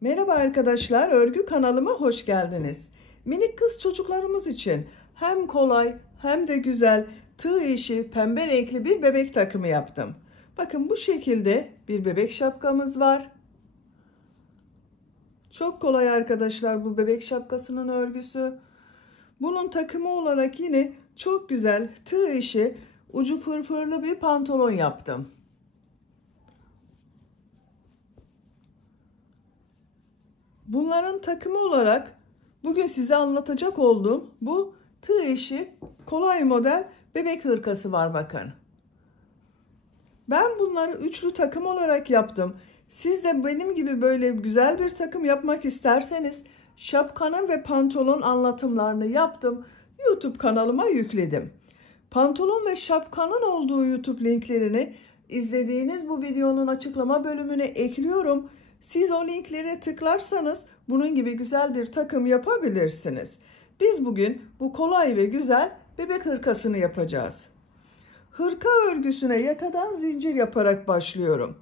Merhaba arkadaşlar, örgü kanalıma hoş geldiniz. Minik kız çocuklarımız için hem kolay hem de güzel tığ işi pembe renkli bir bebek takımı yaptım. Bakın bu şekilde bir bebek şapkamız var. Çok kolay arkadaşlar bu bebek şapkasının örgüsü. Bunun takımı olarak yine çok güzel tığ işi ucu fırfırlı bir pantolon yaptım. Bunların takımı olarak bugün size anlatacak olduğum bu tığ işi kolay model bebek hırkası var bakın. Ben bunları üçlü takım olarak yaptım. Siz de benim gibi böyle güzel bir takım yapmak isterseniz şapkanın ve pantolon anlatımlarını yaptım. YouTube kanalıma yükledim. Pantolon ve şapkanın olduğu YouTube linklerini izlediğiniz bu videonun açıklama bölümüne ekliyorum. Siz o linklere tıklarsanız bunun gibi güzel bir takım yapabilirsiniz. Biz bugün bu kolay ve güzel bebek hırkasını yapacağız. Hırka örgüsüne yakadan zincir yaparak başlıyorum.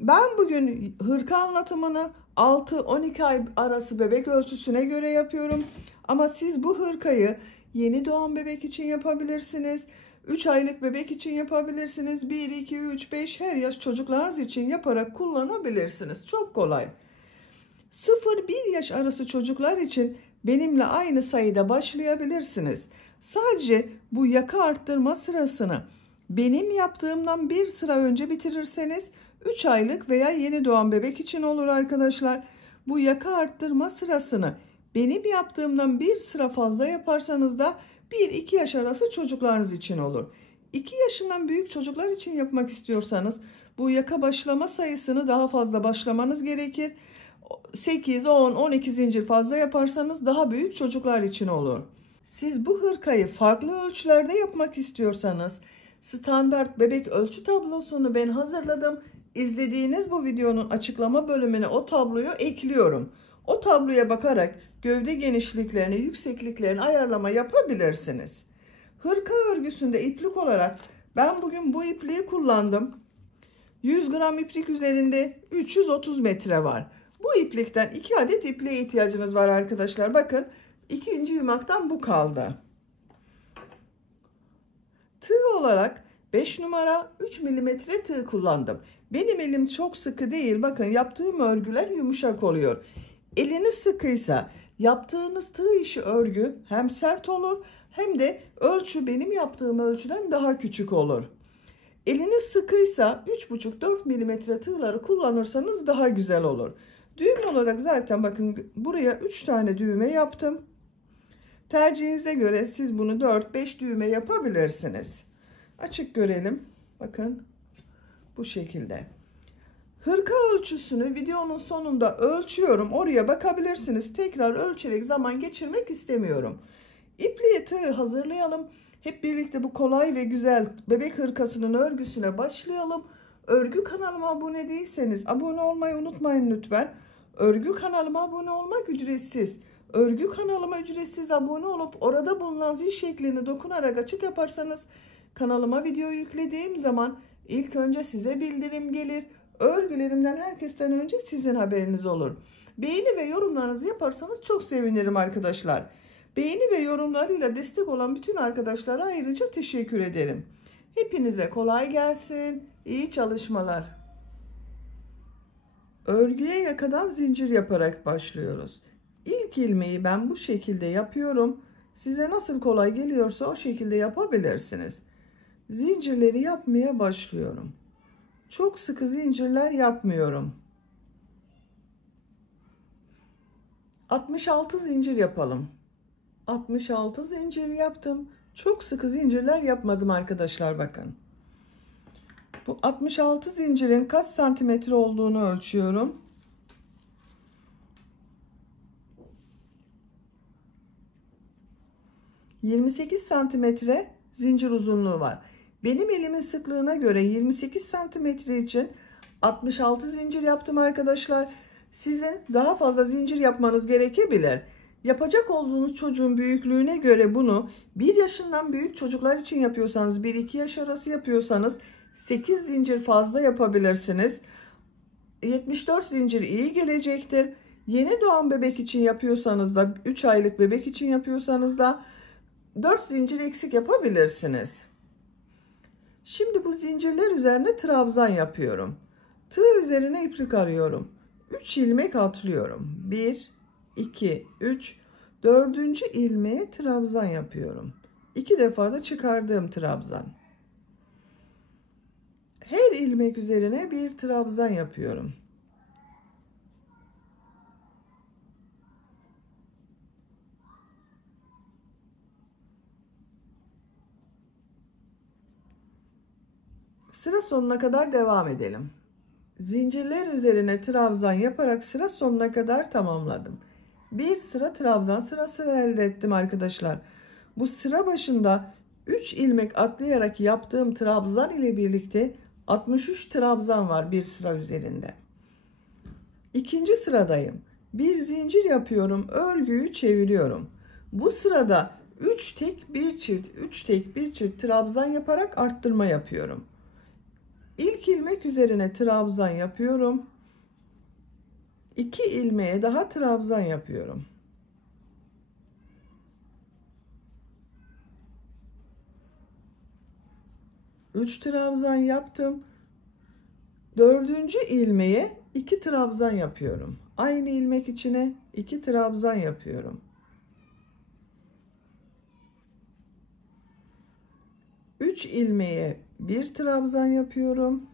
Ben bugün hırka anlatımını 6-12 ay arası bebek ölçüsüne göre yapıyorum. Ama siz bu hırkayı yeni doğan bebek için yapabilirsiniz. 3 aylık bebek için yapabilirsiniz. 1, 2, 3, 5 her yaş çocuklarınız için yaparak kullanabilirsiniz. Çok kolay. 0-1 yaş arası çocuklar için benimle aynı sayıda başlayabilirsiniz. Sadece bu yaka arttırma sırasını benim yaptığımdan bir sıra önce bitirirseniz 3 aylık veya yeni doğan bebek için olur arkadaşlar. Bu yaka arttırma sırasını benim yaptığımdan bir sıra fazla yaparsanız da 1-2 yaş arası çocuklarınız için olur. 2 yaşından büyük çocuklar için yapmak istiyorsanız bu yaka başlama sayısını daha fazla başlamanız gerekir. 8, 10, 12 zincir fazla yaparsanız daha büyük çocuklar için olur. Siz bu hırkayı farklı ölçülerde yapmak istiyorsanız standart bebek ölçü tablosunu ben hazırladım. İzlediğiniz bu videonun açıklama bölümüne o tabloyu ekliyorum. O tabloya bakarak gövde genişliklerini, yüksekliklerini ayarlama yapabilirsiniz. Hırka örgüsünde iplik olarak ben bugün bu ipliği kullandım. 100 gram iplik üzerinde 330 metre var. Bu iplikten 2 adet ipliğe ihtiyacınız var arkadaşlar. Bakın ikinci yumaktan bu kaldı. Tığ olarak 5 numara 3 milimetre tığ kullandım. Benim elim çok sıkı değil. Bakın yaptığım örgüler yumuşak oluyor. Eliniz sıkıysa yaptığınız tığ işi örgü hem sert olur hem de ölçü benim yaptığım ölçüden daha küçük olur. Eliniz sıkıysa 3,5-4 milimetre tığları kullanırsanız daha güzel olur. Düğüm olarak zaten bakın buraya 3 tane düğme yaptım. Tercihinize göre siz bunu 4-5 düğme yapabilirsiniz. Açık görelim. Bakın bu şekilde. Hırka ölçüsünü videonun sonunda ölçüyorum. Oraya bakabilirsiniz. Tekrar ölçerek zaman geçirmek istemiyorum. İpliğe tığ hazırlayalım. Hep birlikte bu kolay ve güzel bebek hırkasının örgüsüne başlayalım. Örgü kanalıma abone değilseniz abone olmayı unutmayın lütfen. Örgü kanalıma abone olmak ücretsiz. Örgü kanalıma ücretsiz abone olup orada bulunan zil şeklini dokunarak açık yaparsanız kanalıma video yüklediğim zaman ilk önce size bildirim gelir. Örgülerimden herkesten önce sizin haberiniz olur. Beğeni ve yorumlarınızı yaparsanız çok sevinirim arkadaşlar. Beğeni ve yorumlarıyla destek olan bütün arkadaşlara ayrıca teşekkür ederim. Hepinize kolay gelsin. İyi çalışmalar. Örgüye yakadan zincir yaparak başlıyoruz. İlk ilmeği ben bu şekilde yapıyorum. Size nasıl kolay geliyorsa o şekilde yapabilirsiniz. Zincirleri yapmaya başlıyorum. Çok sıkı zincirler yapmıyorum. 66 zincir yapalım. 66 zincir yaptım. Çok sıkı zincirler yapmadım arkadaşlar bakın. Bu 66 zincirin kaç santimetre olduğunu ölçüyorum. 28 santimetre zincir uzunluğu var. Benim elimin sıklığına göre 28 santimetre için 66 zincir yaptım arkadaşlar. Sizin daha fazla zincir yapmanız gerekebilir. Yapacak olduğunuz çocuğun büyüklüğüne göre bunu 1 yaşından büyük çocuklar için yapıyorsanız 1-2 yaş arası yapıyorsanız 8 zincir fazla yapabilirsiniz. 74 zincir iyi gelecektir. Yeni doğan bebek için yapıyorsanız da, 3 aylık bebek için yapıyorsanız da 4 zincir eksik yapabilirsiniz. Şimdi bu zincirler üzerine trabzan yapıyorum. Tığ üzerine iplik arıyorum. 3 ilmek atlıyorum. 1, 2, 3, 4. ilmeğe trabzan yapıyorum. 2 defa da çıkardığım trabzan. Her ilmek üzerine bir trabzan yapıyorum. Sıra sonuna kadar devam edelim. Zincirler üzerine trabzan yaparak sıra sonuna kadar tamamladım. Bir sıra trabzan sırası elde ettim arkadaşlar. Bu sıra başında 3 ilmek atlayarak yaptığım trabzan ile birlikte 63 trabzan var bir sıra üzerinde. İkinci sıradayım. Bir zincir yapıyorum, örgüyü çeviriyorum. Bu sırada 3 tek bir çift, 3 tek bir çift trabzan yaparak arttırma yapıyorum. İlk ilmek üzerine trabzan yapıyorum. 2 ilmeğe daha trabzan yapıyorum. Üç trabzan yaptım. 4. ilmeğe 2 trabzan yapıyorum. Aynı ilmek içine 2 trabzan yapıyorum. 3 ilmeğe 1 trabzan yapıyorum.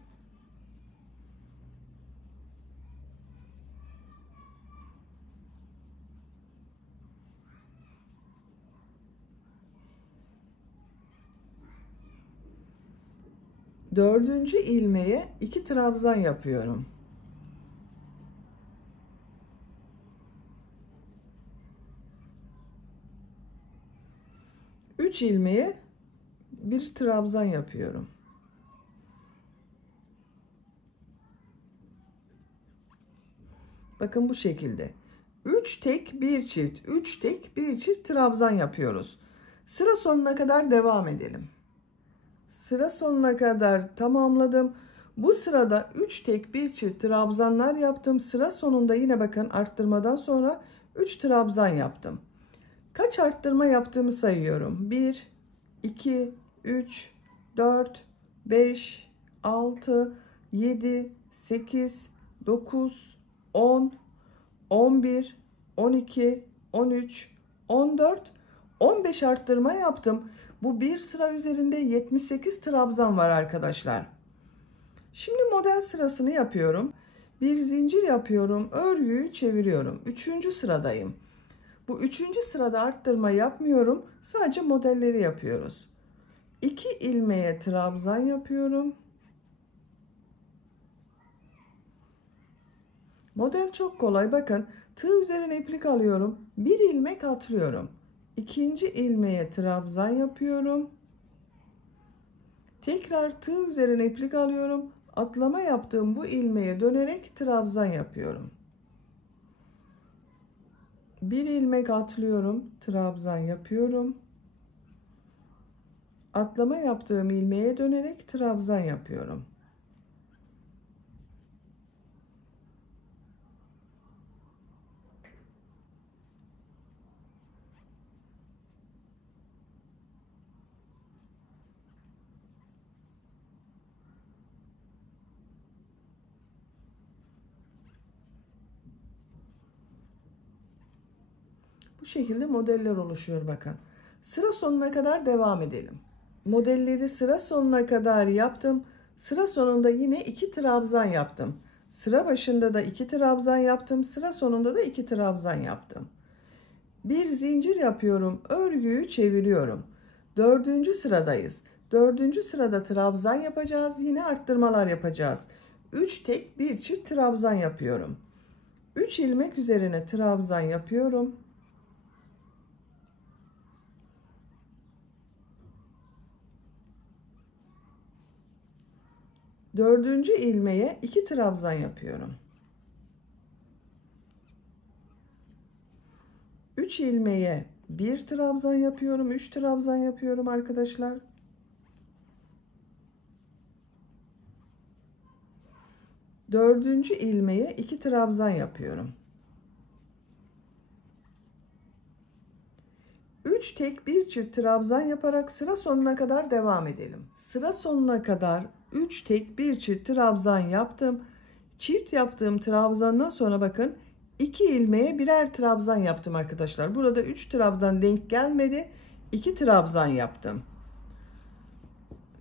Dördüncü ilmeğe 2 trabzan yapıyorum. Üç ilmeğe bir trabzan yapıyorum. Bakın bu şekilde. 3 tek bir çift, 3 tek bir çift trabzan yapıyoruz. Sıra sonuna kadar devam edelim. Sıra sonuna kadar tamamladım. Bu sırada 3 tek bir çift trabzanlar yaptım. Sıra sonunda yine bakın arttırmadan sonra 3 trabzan yaptım. Kaç arttırma yaptığımı sayıyorum. 1, 2, 3, 4, 5, 6, 7, 8, 9, 10, 11, 12, 13, 14, 15 arttırma yaptım. Bu bir sıra üzerinde 78 trabzan var arkadaşlar. Şimdi model sırasını yapıyorum. Bir zincir yapıyorum. Örgüyü çeviriyorum. 3. sıradayım. Bu 3. sırada arttırma yapmıyorum. Sadece modelleri yapıyoruz. 2 ilmeğe trabzan yapıyorum. Model çok kolay. Bakın tığ üzerine iplik alıyorum. Bir ilmek atlıyorum. İkinci ilmeğe trabzan yapıyorum. Tekrar tığ üzerine iplik alıyorum. Atlama yaptığım bu ilmeğe dönerek trabzan yapıyorum. Bir ilmek atlıyorum. Trabzan yapıyorum. Atlama yaptığım ilmeğe dönerek trabzan yapıyorum. Bu şekilde modeller oluşuyor bakın. Sıra sonuna kadar devam edelim. Modelleri sıra sonuna kadar yaptım. Sıra sonunda yine 2 trabzan yaptım. Sıra başında da 2 trabzan yaptım. Sıra sonunda da 2 trabzan yaptım. Bir zincir yapıyorum. Örgüyü çeviriyorum. 4. sıradayız. 4. sırada trabzan yapacağız. Yine arttırmalar yapacağız. 3 tek bir çift trabzan yapıyorum. 3 ilmek üzerine trabzan yapıyorum. Dördüncü ilmeğe 2 trabzan yapıyorum. 3 ilmeğe 1 trabzan yapıyorum. 3 trabzan yapıyorum arkadaşlar. Dördüncü ilmeğe 2 trabzan yapıyorum. 3 tek bir çift trabzan yaparak sıra sonuna kadar devam edelim. Sıra sonuna kadar 3 tek bir çift trabzan yaptım. Çift yaptığım trabzandan sonra bakın 2 ilmeğe birer trabzan yaptım arkadaşlar. Burada 3 trabzan denk gelmedi. 2 trabzan yaptım.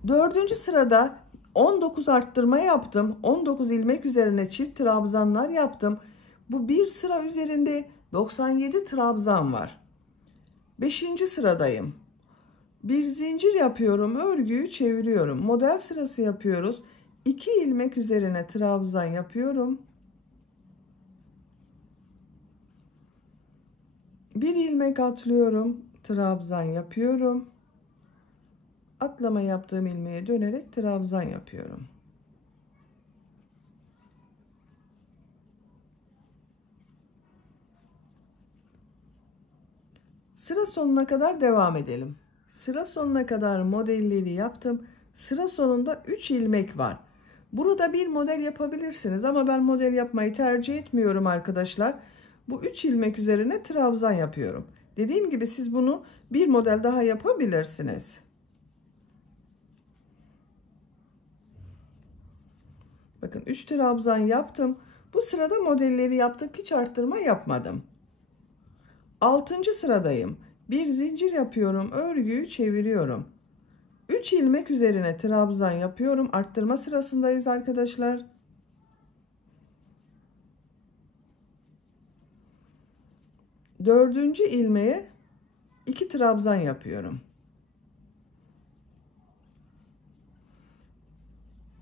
Dördüncü sırada 19 arttırma yaptım. 19 ilmek üzerine çift trabzanlar yaptım. Bu bir sıra üzerinde 97 trabzan var. 5. sıradayım. Bir zincir yapıyorum, örgüyü çeviriyorum. Model sırası yapıyoruz. 2 ilmek üzerine trabzan yapıyorum. 1 ilmek atlıyorum, trabzan yapıyorum. Atlama yaptığım ilmeğe dönerek trabzan yapıyorum. Sıra sonuna kadar devam edelim. Sıra sonuna kadar modelleri yaptım. Sıra sonunda 3 ilmek var. Burada bir model yapabilirsiniz ama ben model yapmayı tercih etmiyorum arkadaşlar. Bu 3 ilmek üzerine trabzan yapıyorum. Dediğim gibi siz bunu bir model daha yapabilirsiniz. Bakın 3 trabzan yaptım. Bu sırada modelleri yaptık. Hiç arttırma yapmadım. 6. sıradayım. Bir zincir yapıyorum. Örgüyü çeviriyorum. 3 ilmek üzerine trabzan yapıyorum. Arttırma sırasındayız arkadaşlar. Dördüncü ilmeğe 2 trabzan yapıyorum.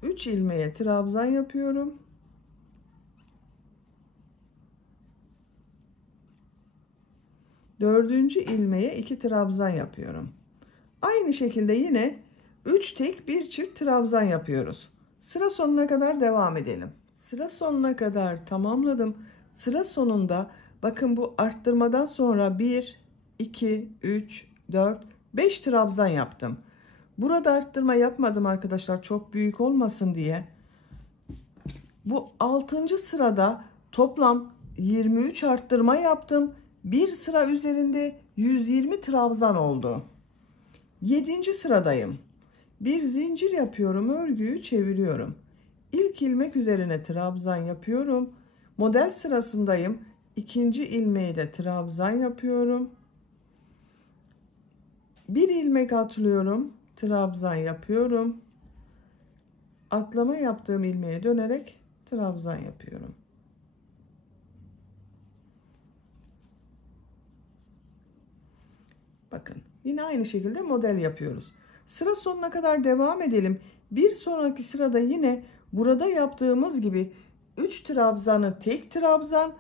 3 ilmeğe trabzan yapıyorum. Dördüncü ilmeğe 2 trabzan yapıyorum. Aynı şekilde yine 3 tek bir çift trabzan yapıyoruz. Sıra sonuna kadar devam edelim. Sıra sonuna kadar tamamladım. Sıra sonunda bakın bu arttırmadan sonra 1, 2, 3, 4, 5 trabzan yaptım. Burada arttırma yapmadım arkadaşlar, çok büyük olmasın diye. Bu 6. sırada toplam 23 arttırma yaptım. Bir sıra üzerinde 120 trabzan oldu. 7. sıradayım. Bir zincir yapıyorum, örgüyü çeviriyorum. İlk ilmek üzerine trabzan yapıyorum. Model sırasındayım. 2. ilmeği de trabzan yapıyorum. 1 ilmek atlıyorum, trabzan yapıyorum. Atlama yaptığım ilmeğe dönerek trabzan yapıyorum. Bakın yine aynı şekilde model yapıyoruz. Sıra sonuna kadar devam edelim. Bir sonraki sırada yine burada yaptığımız gibi 3 trabzanı tek trabzan,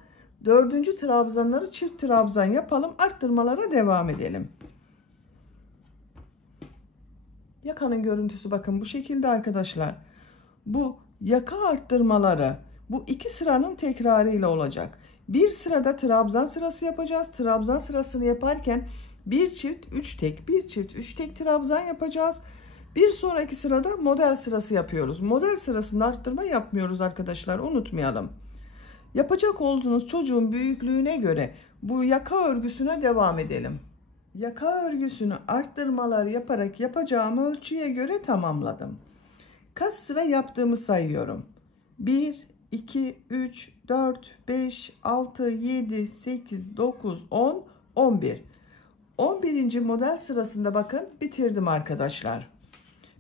4. trabzanları çift trabzan yapalım. Arttırmalara devam edelim. Yakanın görüntüsü bakın bu şekilde arkadaşlar. Bu yaka arttırmaları bu 2 sıranın tekrarıyla olacak. Bir sırada trabzan sırası yapacağız. Trabzan sırasını yaparken bir çift 3 tek, bir çift 3 tek trabzan yapacağız. Bir sonraki sırada model sırası yapıyoruz. Model sırasında arttırma yapmıyoruz arkadaşlar, unutmayalım. Yapacak olduğunuz çocuğun büyüklüğüne göre bu yaka örgüsüne devam edelim. Yaka örgüsünü arttırmalar yaparak yapacağım ölçüye göre tamamladım. Kaç sıra yaptığımı sayıyorum. 1, 2, 3, 4, 5, 6, 7, 8, 9, 10, 11. 11. model sırasında bakın bitirdim arkadaşlar.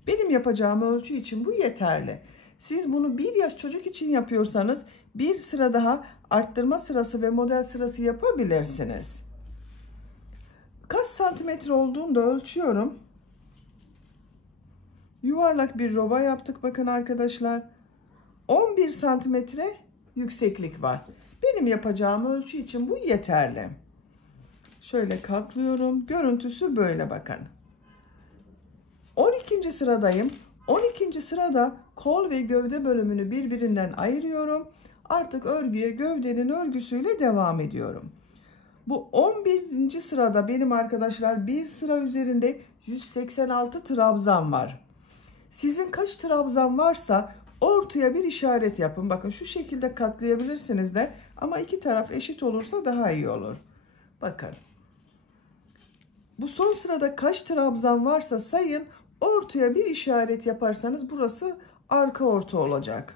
Benim yapacağım ölçü için bu yeterli. Siz bunu 1 yaş çocuk için yapıyorsanız bir sıra daha arttırma sırası ve model sırası yapabilirsiniz. Kaç santimetre olduğunu da ölçüyorum. Yuvarlak bir roba yaptık bakın arkadaşlar. 11 santimetre yükseklik var. Benim yapacağım ölçü için bu yeterli. Şöyle katlıyorum. Görüntüsü böyle bakın. 12. sıradayım. 12. sırada kol ve gövde bölümünü birbirinden ayırıyorum. Artık örgüye gövdenin örgüsüyle devam ediyorum. Bu 11. sırada benim arkadaşlar bir sıra üzerinde 186 trabzan var. Sizin kaç trabzan varsa ortaya bir işaret yapın. Bakın şu şekilde katlayabilirsiniz de ama iki taraf eşit olursa daha iyi olur. Bakın. Bu son sırada kaç trabzan varsa sayın, ortaya bir işaret yaparsanız burası arka orta olacak.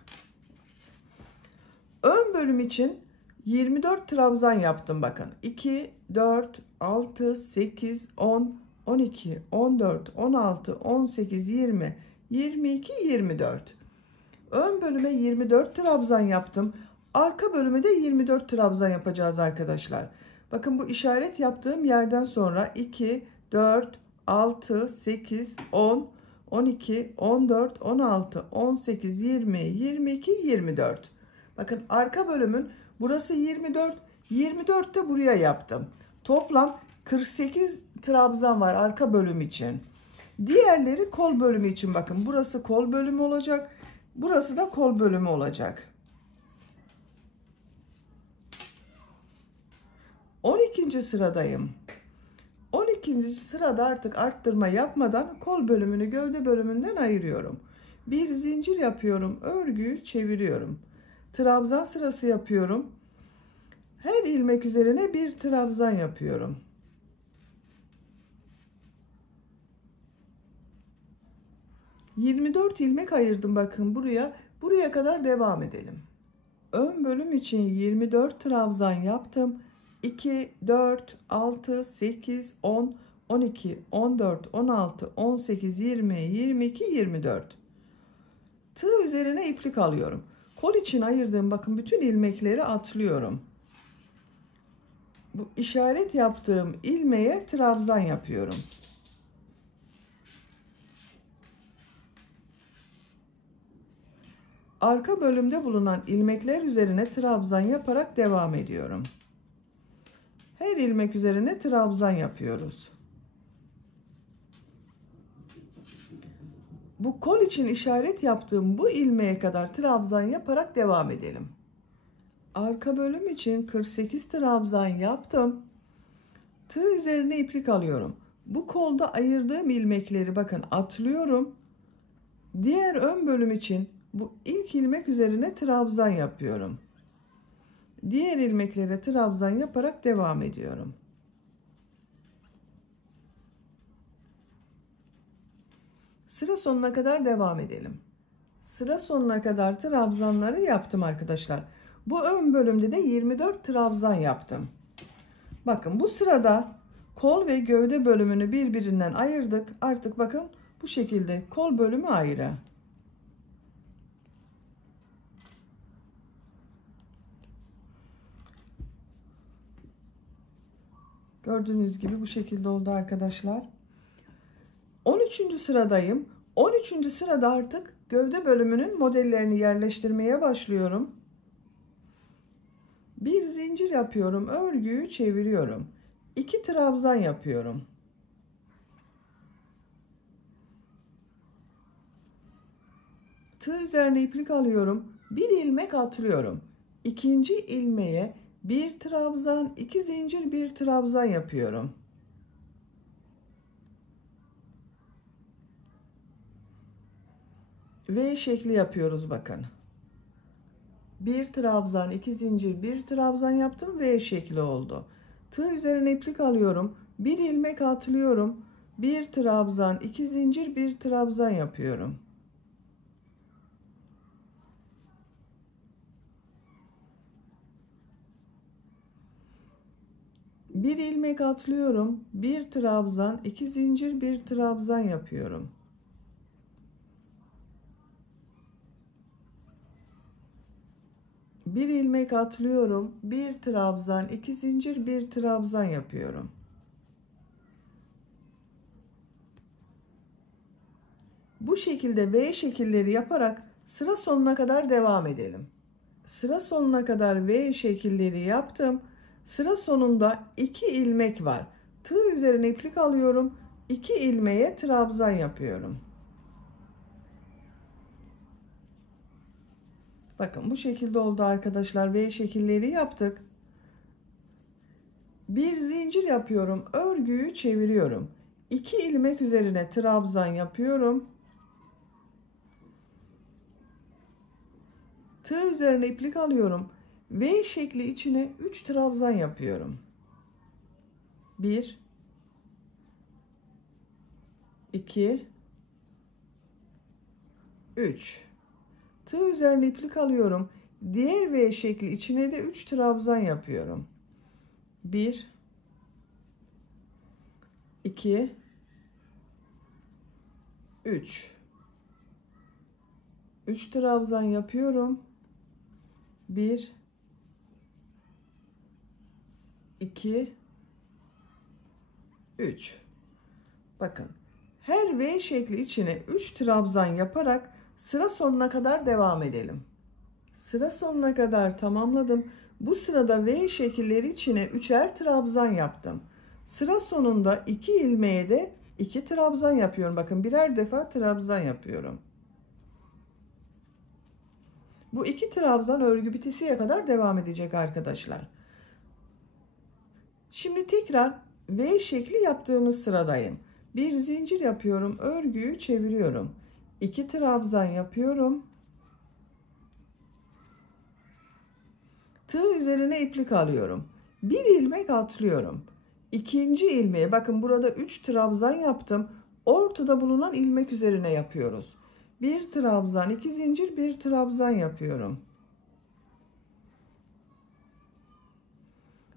Ön bölüm için 24 trabzan yaptım bakın. 2, 4, 6, 8, 10, 12, 14, 16, 18, 20, 22, 24. Ön bölüme 24 trabzan yaptım. Arka bölüme de 24 trabzan yapacağız arkadaşlar. Bakın bu işaret yaptığım yerden sonra 2, 4, 6, 8, 10, 12, 14, 16, 18, 20, 22, 24. Bakın arka bölümün burası 24, 24 de buraya yaptım. Toplam 48 trabzan var arka bölüm için. Diğerleri kol bölümü için bakın. Burası kol bölümü olacak. Burası da kol bölümü olacak. 12. sıradayım. 12. sırada artık arttırma yapmadan kol bölümünü gövde bölümünden ayırıyorum. Bir zincir yapıyorum. Örgüyü çeviriyorum. Trabzan sırası yapıyorum. Her ilmek üzerine bir trabzan yapıyorum. ...24 ilmek ayırdım bakın buraya. Buraya kadar devam edelim. Ön bölüm için 24 trabzan yaptım. 2, 4, 6, 8, 10, 12, 14, 16, 18, 20, 22, 24. Tığ üzerine iplik alıyorum. Kol için ayırdığım bakın bütün ilmekleri atlıyorum. Bu işaret yaptığım ilmeğe trabzan yapıyorum. Arka bölümde bulunan ilmekler üzerine trabzan yaparak devam ediyorum. Her ilmek üzerine trabzan yapıyoruz. Bu kol için işaret yaptığım bu ilmeğe kadar trabzan yaparak devam edelim. Arka bölüm için 48 trabzan yaptım. Tığ üzerine iplik alıyorum. Bu kolda ayırdığım ilmekleri bakın atlıyorum. Diğer ön bölüm için bu ilk ilmek üzerine trabzan yapıyorum. Diğer ilmeklere trabzan yaparak devam ediyorum. Sıra sonuna kadar devam edelim. Sıra sonuna kadar trabzanları yaptım arkadaşlar. Bu ön bölümde de 24 trabzan yaptım. Bakın bu sırada kol ve gövde bölümünü birbirinden ayırdık. Artık bakın bu şekilde kol bölümü ayrı. Gördüğünüz gibi bu şekilde oldu arkadaşlar. 13. sıradayım. 13. sırada artık gövde bölümünün modellerini yerleştirmeye başlıyorum. Bir zincir yapıyorum. Örgüyü çeviriyorum. 2 trabzan yapıyorum. Tığ üzerine iplik alıyorum. Bir ilmek atlıyorum. İkinci ilmeğe bir trabzan, 2 zincir, bir trabzan yapıyorum. V şekli yapıyoruz bakın. Bir trabzan, 2 zincir, bir trabzan yaptım. V şekli oldu. Tığ üzerine iplik alıyorum. Bir ilmek atlıyorum. Bir trabzan, 2 zincir, bir trabzan yapıyorum. Bir ilmek atlıyorum. Bir trabzan, 2 zincir, bir trabzan yapıyorum. Bir ilmek atlıyorum. Bir trabzan, 2 zincir, bir trabzan yapıyorum. Bu şekilde V şekilleri yaparak sıra sonuna kadar devam edelim. Sıra sonuna kadar V şekilleri yaptım. Sıra sonunda 2 ilmek var. Tığ üzerine iplik alıyorum. 2 ilmeğe trabzan yapıyorum. Bakın bu şekilde oldu arkadaşlar. V şekilleri yaptık. Bir zincir yapıyorum. Örgüyü çeviriyorum. 2 ilmek üzerine trabzan yapıyorum. Tığ üzerine iplik alıyorum. V şekli içine 3 trabzan yapıyorum. 1 2 3. Tığ üzerine iplik alıyorum. Diğer V şekli içine de 3 trabzan yapıyorum. 1 2 3. 3 trabzan yapıyorum. 1 2 3. Bakın, her V şekli içine 3 trabzan yaparak sıra sonuna kadar devam edelim. Sıra sonuna kadar tamamladım. Bu sırada V şekilleri içine 3'er trabzan yaptım. Sıra sonunda 2 ilmeğe de 2 trabzan yapıyorum. Bakın, birer defa trabzan yapıyorum. Bu 2 trabzan örgü bitesiye kadar devam edecek arkadaşlar. Şimdi tekrar V şekli yaptığımız sıradayım. Bir zincir yapıyorum, örgüyü çeviriyorum. 2 trabzan yapıyorum. Tığ üzerine iplik alıyorum. Bir ilmek atlıyorum. İkinci ilmeğe, bakın burada 3 trabzan yaptım. Ortada bulunan ilmek üzerine yapıyoruz. Bir trabzan, 2 zincir, bir trabzan yapıyorum.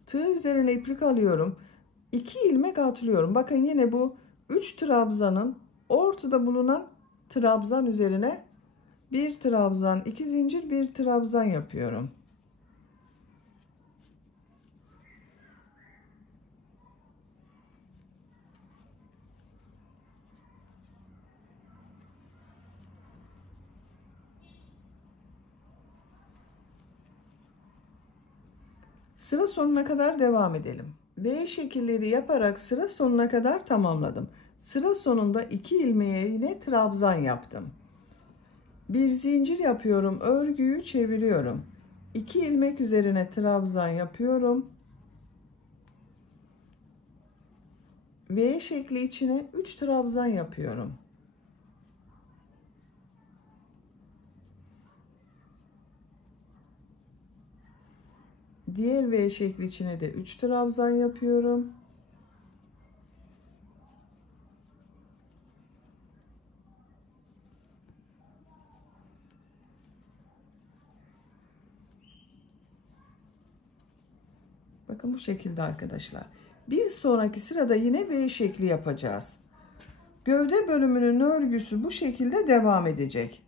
Tığ üzerine iplik alıyorum. 2 ilmek atlıyorum. Bakın, yine bu 3 trabzanın ortada bulunan trabzan üzerine bir trabzan, 2 zincir, bir trabzan yapıyorum. Sıra sonuna kadar devam edelim. V şekilleri yaparak sıra sonuna kadar tamamladım. Sıra sonunda 2 ilmeğe yine trabzan yaptım. Bir zincir yapıyorum, örgüyü çeviriyorum. 2 ilmek üzerine trabzan yapıyorum. V şekli içine 3 trabzan yapıyorum. Diğer V şekli içine de 3 trabzan yapıyorum. Bakın, bu şekilde arkadaşlar. Bir sonraki sırada yine V şekli yapacağız. Gövde bölümünün örgüsü bu şekilde devam edecek.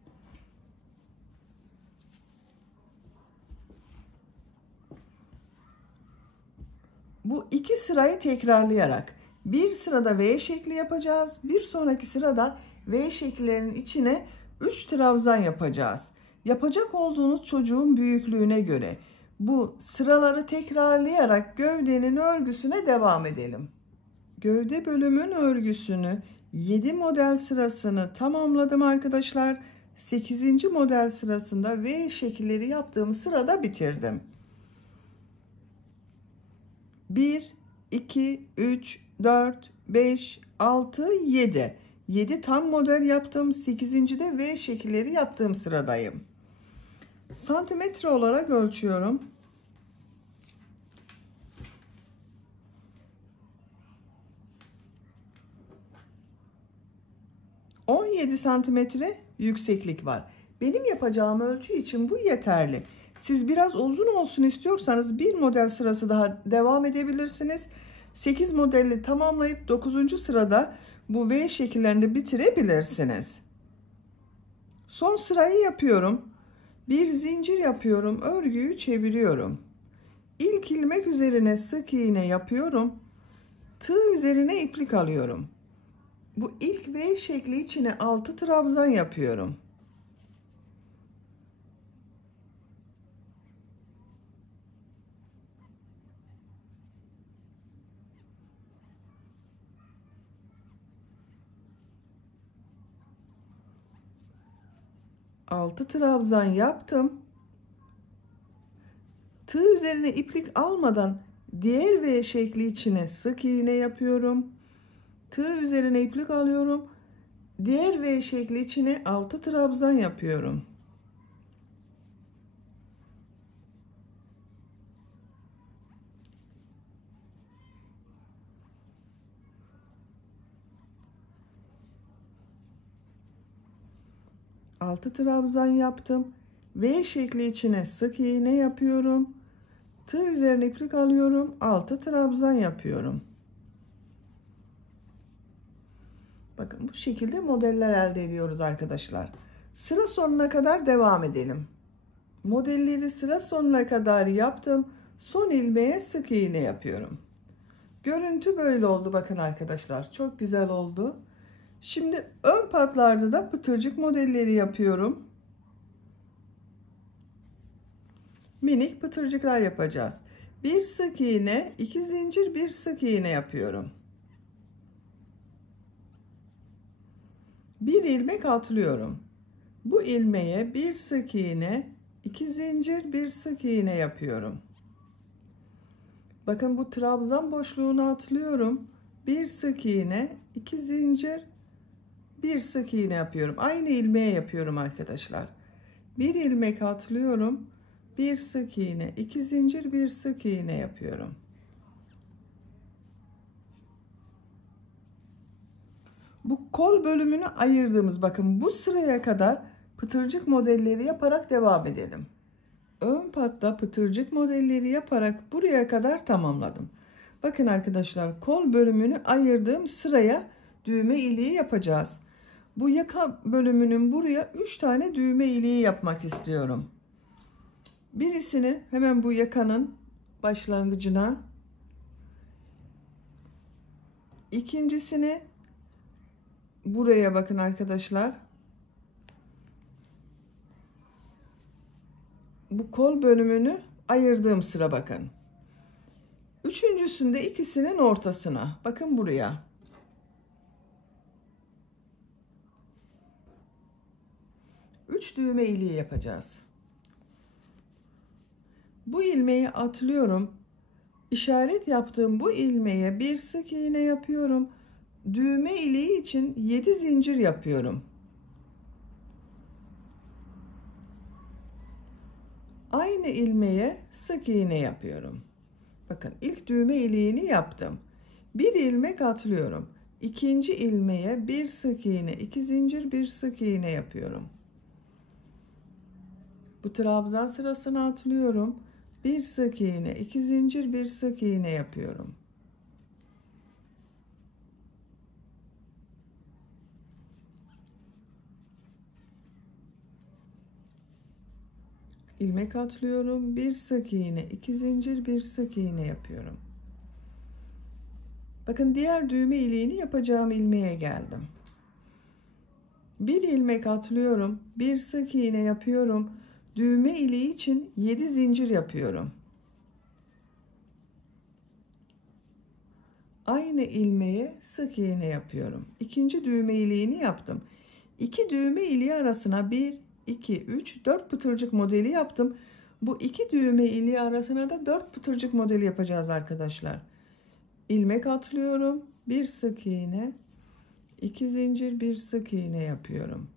Bu iki sırayı tekrarlayarak bir sırada V şekli yapacağız. Bir sonraki sırada V şekillerinin içine 3 trabzan yapacağız. Yapacak olduğunuz çocuğun büyüklüğüne göre bu sıraları tekrarlayarak gövdenin örgüsüne devam edelim. Gövde bölümün örgüsünü 7 model sırasını tamamladım arkadaşlar. 8. model sırasında V şekilleri yaptığım sırada bitirdim. 1, 2, 3, 4, 5, 6, 7. 7 tam model yaptım. 8. de V şekilleri yaptığım sıradayım. Santimetre olarak ölçüyorum. 17 santimetre yükseklik var. Benim yapacağım ölçü için bu yeterli. Siz biraz uzun olsun istiyorsanız bir model sırası daha devam edebilirsiniz. 8 modeli tamamlayıp 9. sırada bu V şekillerinde bitirebilirsiniz. Son sırayı yapıyorum. Bir zincir yapıyorum. Örgüyü çeviriyorum. İlk ilmek üzerine sık iğne yapıyorum. Tığ üzerine iplik alıyorum. Bu ilk V şekli içine 6 trabzan yapıyorum. Altı trabzan yaptım. Tığ üzerine iplik almadan diğer V şekli içine sık iğne yapıyorum. Tığ üzerine iplik alıyorum. Diğer V şekli içine 6 trabzan yapıyorum. 6 trabzan yaptım. V şekli içine sık iğne yapıyorum. Tığ üzerine iplik alıyorum. 6 trabzan yapıyorum. Bakın bu şekilde modeller elde ediyoruz arkadaşlar. Sıra sonuna kadar devam edelim. Modelleri sıra sonuna kadar yaptım. Son ilmeğe sık iğne yapıyorum. Görüntü böyle oldu bakın arkadaşlar. Çok güzel oldu. Şimdi ön patlarda da pıtırcık modelleri yapıyorum. Minik pıtırcıklar yapacağız. Bir sık iğne, 2 zincir, bir sık iğne yapıyorum. Bir ilmek atlıyorum. Bu ilmeğe bir sık iğne, 2 zincir, bir sık iğne yapıyorum. Bakın bu trabzan boşluğunu atlıyorum. Bir sık iğne, 2 zincir, bir sık iğne yapıyorum. Aynı ilmeğe yapıyorum arkadaşlar. Bir ilmek atlıyorum. Bir sık iğne, 2 zincir, bir sık iğne yapıyorum. Bu kol bölümünü ayırdığımız bakın bu sıraya kadar pıtırcık modelleri yaparak devam edelim. Ön patta pıtırcık modelleri yaparak buraya kadar tamamladım. Bakın arkadaşlar kol bölümünü ayırdığım sıraya düğme iliği yapacağız. Bu yaka bölümünün buraya 3 tane düğme iliği yapmak istiyorum. Birisini hemen bu yakanın başlangıcına, ikincisini buraya bakın arkadaşlar. Bu kol bölümünü ayırdığım sıra bakın. Üçüncüsünde ikisinin ortasına. Bakın buraya. Üç düğme iliği yapacağız. Bu ilmeği atlıyorum. İşaret yaptığım bu ilmeğe bir sık iğne yapıyorum. Düğme iliği için 7 zincir yapıyorum. Aynı ilmeğe sık iğne yapıyorum. Bakın ilk düğme iliğini yaptım. Bir ilmek atlıyorum. İkinci ilmeğe bir sık iğne, 2 zincir, bir sık iğne yapıyorum. Bu trabzan sırasını atlıyorum. Bir sık iğne, 2 zincir, bir sık iğne yapıyorum. İlmek atlıyorum. Bir sık iğne, 2 zincir, bir sık iğne yapıyorum. Bakın diğer düğme iliğini yapacağım ilmeğe geldim. Bir ilmek atlıyorum. Bir sık iğne yapıyorum. Düğme iliği için 7 zincir yapıyorum. Aynı ilmeğe sık iğne yapıyorum. İkinci düğme iliğini yaptım. İki düğme iliği arasına 1, 2, 3, 4 pıtırcık modeli yaptım. Bu iki düğme iliği arasına da 4 pıtırcık modeli yapacağız arkadaşlar. İlmek atlıyorum. Bir sık iğne, 2 zincir, bir sık iğne yapıyorum.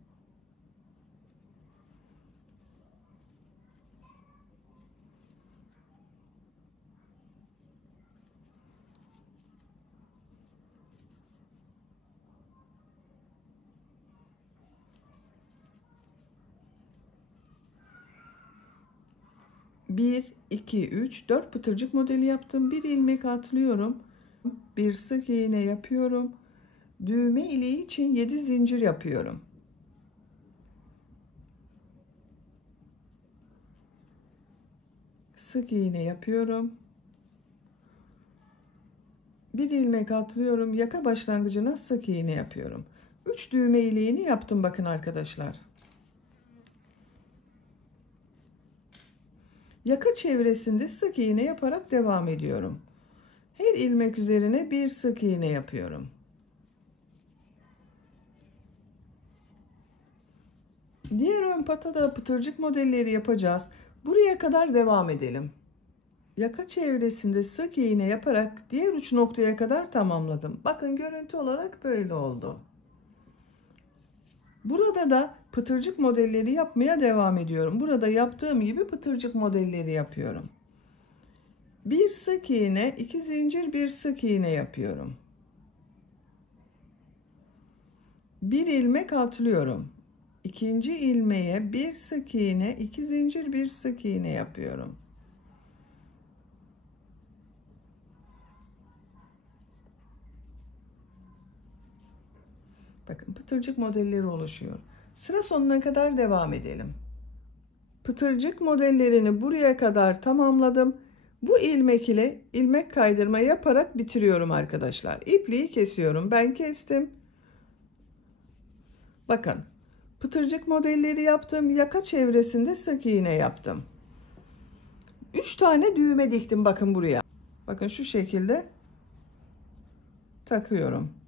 Bir, iki, üç, 4 pıtırcık modeli yaptım. Bir ilmek atlıyorum. Bir sık iğne yapıyorum. Düğme iliği için 7 zincir yapıyorum. Sık iğne yapıyorum. Bir ilmek atlıyorum. Yaka başlangıcına sık iğne yapıyorum. 3 düğme iliğini yaptım bakın arkadaşlar. Yaka çevresinde sık iğne yaparak devam ediyorum. Her ilmek üzerine bir sık iğne yapıyorum. Diğer ön pata da pıtırcık modelleri yapacağız. Buraya kadar devam edelim. Yaka çevresinde sık iğne yaparak diğer uç noktaya kadar tamamladım. Bakın görüntü olarak böyle oldu. Burada da pıtırcık modelleri yapmaya devam ediyorum. Burada yaptığım gibi pıtırcık modelleri yapıyorum. Bir sık iğne, 2 zincir, bir sık iğne yapıyorum. Bir ilmek atlıyorum. ikinci ilmeğe bir sık iğne, 2 zincir, bir sık iğne yapıyorum. Bakın pıtırcık modelleri oluşuyor. Sıra sonuna kadar devam edelim. Pıtırcık modellerini buraya kadar tamamladım. Bu ilmek ile ilmek kaydırma yaparak bitiriyorum arkadaşlar. İpliği kesiyorum. Ben kestim. Bakın pıtırcık modelleri yaptım. Yaka çevresinde sık iğne yaptım. 3 tane düğme diktim bakın buraya. Bakın şu şekilde takıyorum.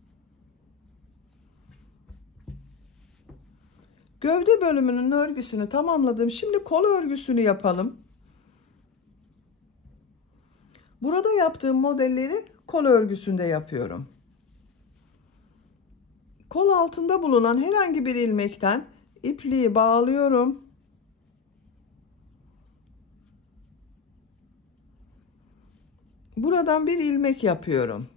Gövde bölümünün örgüsünü tamamladım. Şimdi kol örgüsünü yapalım. Burada yaptığım modelleri kol örgüsünde yapıyorum. Kol altında bulunan herhangi bir ilmekten ipliği bağlıyorum. Buradan bir ilmek yapıyorum.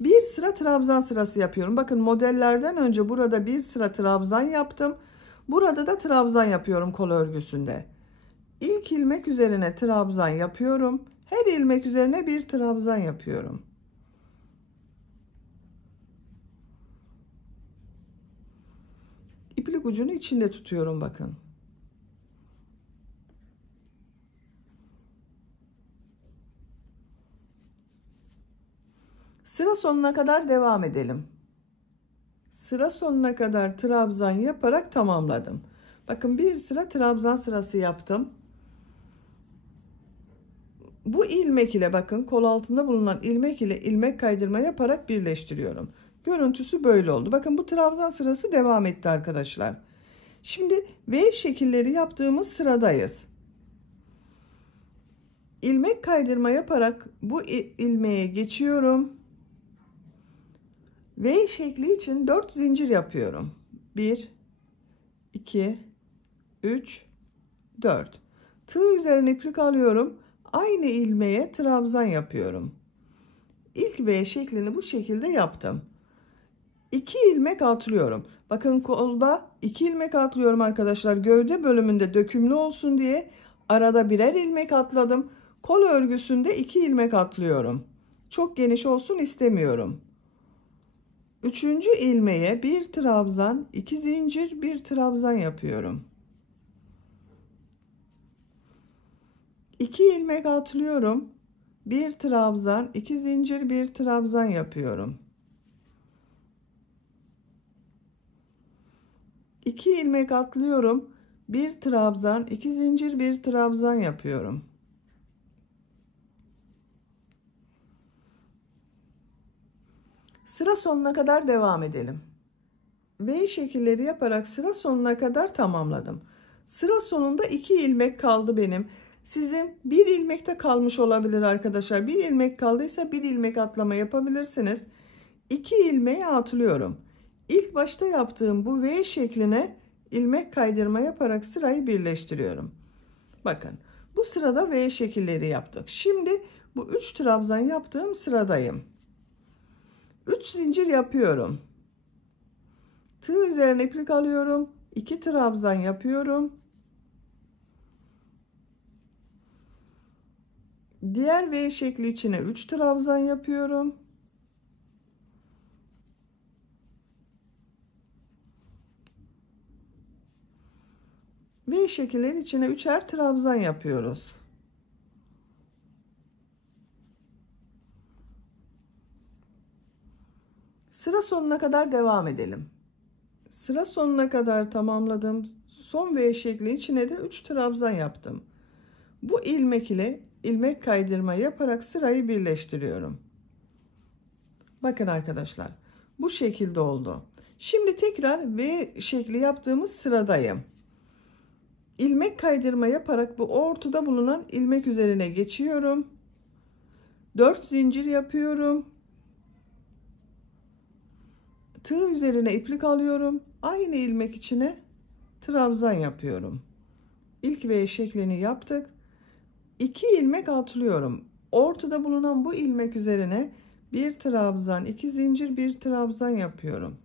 Bir sıra trabzan sırası yapıyorum. Bakın modellerden önce burada bir sıra trabzan yaptım. Burada da trabzan yapıyorum kol örgüsünde. İlk ilmek üzerine trabzan yapıyorum. Her ilmek üzerine bir trabzan yapıyorum. İplik ucunu içinde tutuyorum bakın. Sıra sonuna kadar devam edelim. Sıra sonuna kadar trabzan yaparak tamamladım. Bakın bir sıra trabzan sırası yaptım. Bu ilmek ile bakın kol altında bulunan ilmek ile ilmek kaydırma yaparak birleştiriyorum. Görüntüsü böyle oldu. Bakın bu trabzan sırası devam etti arkadaşlar. Şimdi V şekilleri yaptığımız sıradayız. İlmek kaydırma yaparak bu ilmeğe geçiyorum. V şekli için 4 zincir yapıyorum. 1 2 3 4. Tığ üzerine iplik alıyorum. Aynı ilmeğe trabzan yapıyorum. İlk V şeklini bu şekilde yaptım. 2 ilmek atlıyorum. Bakın kolda 2 ilmek atlıyorum arkadaşlar. Gövde bölümünde dökümlü olsun diye arada birer ilmek atladım. Kol örgüsünde 2 ilmek atlıyorum. Çok geniş olsun istemiyorum. 3. ilmeğe bir trabzan, 2 zincir, bir trabzan yapıyorum. 2 ilmek atlıyorum. Bir trabzan, 2 zincir, bir trabzan yapıyorum. 2 ilmek atlıyorum. Bir trabzan, 2 zincir, bir trabzan yapıyorum. Sıra sonuna kadar devam edelim. V şekilleri yaparak sıra sonuna kadar tamamladım. Sıra sonunda 2 ilmek kaldı benim. Sizin bir ilmekte kalmış olabilir arkadaşlar. Bir ilmek kaldıysa bir ilmek atlama yapabilirsiniz. 2 ilmeği atlıyorum. İlk başta yaptığım bu V şekline ilmek kaydırma yaparak sırayı birleştiriyorum. Bakın bu sırada V şekilleri yaptık. Şimdi bu 3 trabzan yaptığım sıradayım. 3 zincir yapıyorum. Tığ üzerine iplik alıyorum. 2 trabzan yapıyorum. Diğer V şekli içine 3 trabzan yapıyorum. V şekillerin içine 3'er trabzan yapıyoruz. Sıra sonuna kadar devam edelim. Sıra sonuna kadar tamamladım. Son V şekli içine de 3 trabzan yaptım. Bu ilmek ile ilmek kaydırma yaparak sırayı birleştiriyorum. Bakın arkadaşlar bu şekilde oldu. Şimdi tekrar V şekli yaptığımız sıradayım. İlmek kaydırma yaparak bu ortada bulunan ilmek üzerine geçiyorum. 4 zincir yapıyorum. Tığ üzerine iplik alıyorum. Aynı ilmek içine trabzan yapıyorum. İlk V şeklini yaptık. 2 ilmek atlıyorum. Ortada bulunan bu ilmek üzerine bir trabzan, 2 zincir, bir trabzan yapıyorum.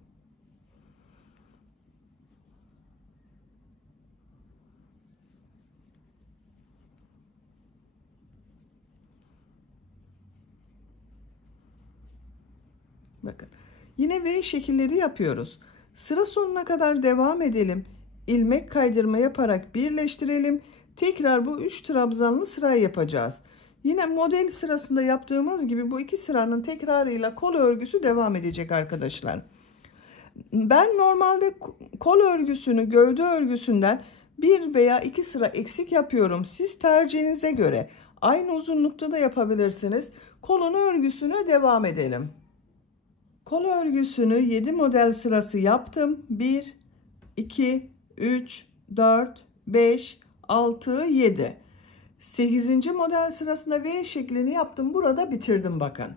Bakın. Yine V şekilleri yapıyoruz. Sıra sonuna kadar devam edelim. İlmek kaydırma yaparak birleştirelim. Tekrar bu 3 trabzanlı sırayı yapacağız. Yine model sırasında yaptığımız gibi bu iki sıranın tekrarıyla kol örgüsü devam edecek arkadaşlar. Ben normalde kol örgüsünü gövde örgüsünden 1 veya 2 sıra eksik yapıyorum. Siz tercihinize göre aynı uzunlukta da yapabilirsiniz. Kolun örgüsüne devam edelim. Kol örgüsünü 7 model sırası yaptım. 1, 2, 3, 4, 5, 6, 7. 8. model sırasında V şeklini yaptım. Burada bitirdim bakın.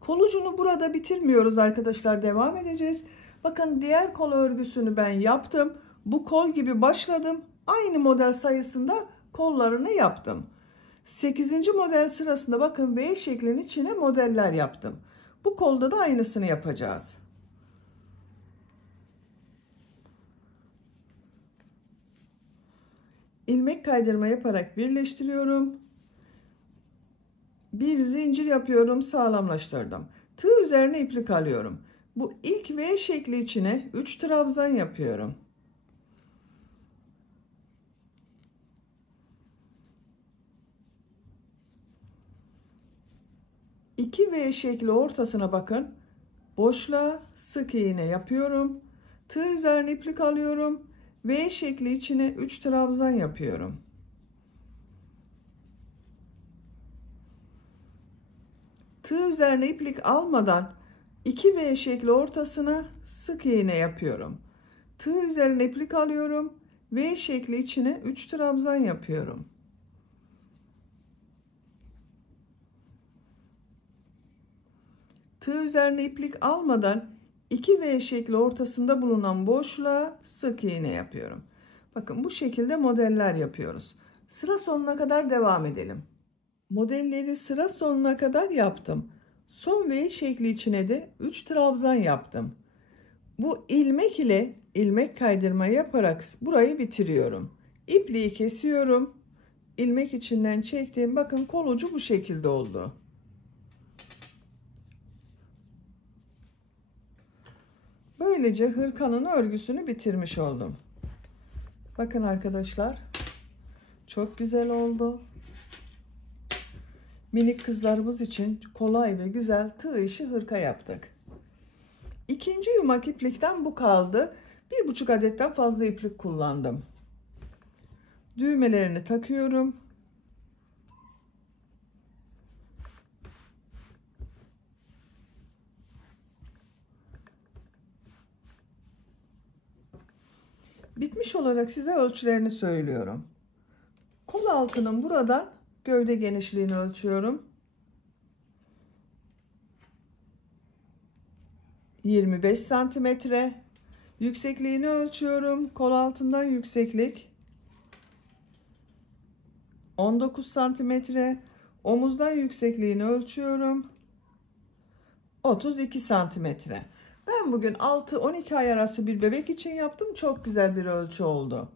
Kol ucunu burada bitirmiyoruz arkadaşlar. Devam edeceğiz. Bakın diğer kol örgüsünü ben yaptım. Bu kol gibi başladım. Aynı model sayısında kollarını yaptım. 8. model sırasında bakın V şeklinin içine modeller yaptım. Bu kolda da aynısını yapacağız. İlmek kaydırma yaparak birleştiriyorum. Bir zincir yapıyorum, sağlamlaştırdım. Tığ üzerine iplik alıyorum. Bu ilk V şekli içine 3 trabzan yapıyorum. İki V şekli ortasına bakın. Boşluğa sık iğne yapıyorum. Tığ üzerine iplik alıyorum. V şekli içine 3 trabzan yapıyorum. Tığ üzerine iplik almadan 2 V şekli ortasına sık iğne yapıyorum. Tığ üzerine iplik alıyorum. V şekli içine 3 trabzan yapıyorum. Tığ üzerine iplik almadan 2 V şekli ortasında bulunan boşluğa sık iğne yapıyorum. Bakın bu şekilde modeller yapıyoruz. Sıra sonuna kadar devam edelim. Modelleri sıra sonuna kadar yaptım. Son V şekli içine de 3 trabzan yaptım. Bu ilmek ile ilmek kaydırma yaparak burayı bitiriyorum. İpliği kesiyorum. İlmek içinden çektiğim bakın kol ucu bu şekilde oldu. Böylece hırkanın örgüsünü bitirmiş oldum. Bakın arkadaşlar. Çok güzel oldu. Minik kızlarımız için kolay ve güzel tığ işi hırka yaptık. İkinci yumak iplikten bu kaldı. 1,5 adetten fazla iplik kullandım. Düğmelerini takıyorum. Bitmiş olarak size ölçülerini söylüyorum. Kol altının buradan gövde genişliğini ölçüyorum. 25 santimetre. Yüksekliğini ölçüyorum. Kol altından yükseklik 19 santimetre. Omuzdan yüksekliğini ölçüyorum. 32 santimetre. Ben bugün 6-12 ay arası bir bebek için yaptım. Çok güzel bir ölçü oldu.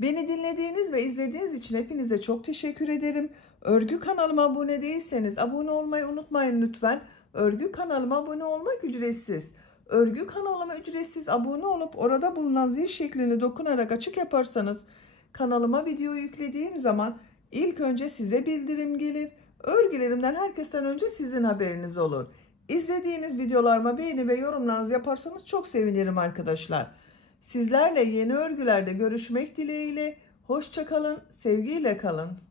Beni dinlediğiniz ve izlediğiniz için hepinize çok teşekkür ederim. Örgü kanalıma abone değilseniz abone olmayı unutmayın lütfen. Örgü kanalıma abone olmak ücretsiz. Örgü kanalıma ücretsiz abone olup orada bulunan zil şeklini dokunarak açık yaparsanız kanalıma video yüklediğim zaman ilk önce size bildirim gelir. Örgülerimden herkesten önce sizin haberiniz olur. İzlediğiniz videolarıma beğeni ve yorumlarınızı yaparsanız çok sevinirim arkadaşlar. Sizlerle yeni örgülerde görüşmek dileğiyle. Hoşça kalın, sevgiyle kalın.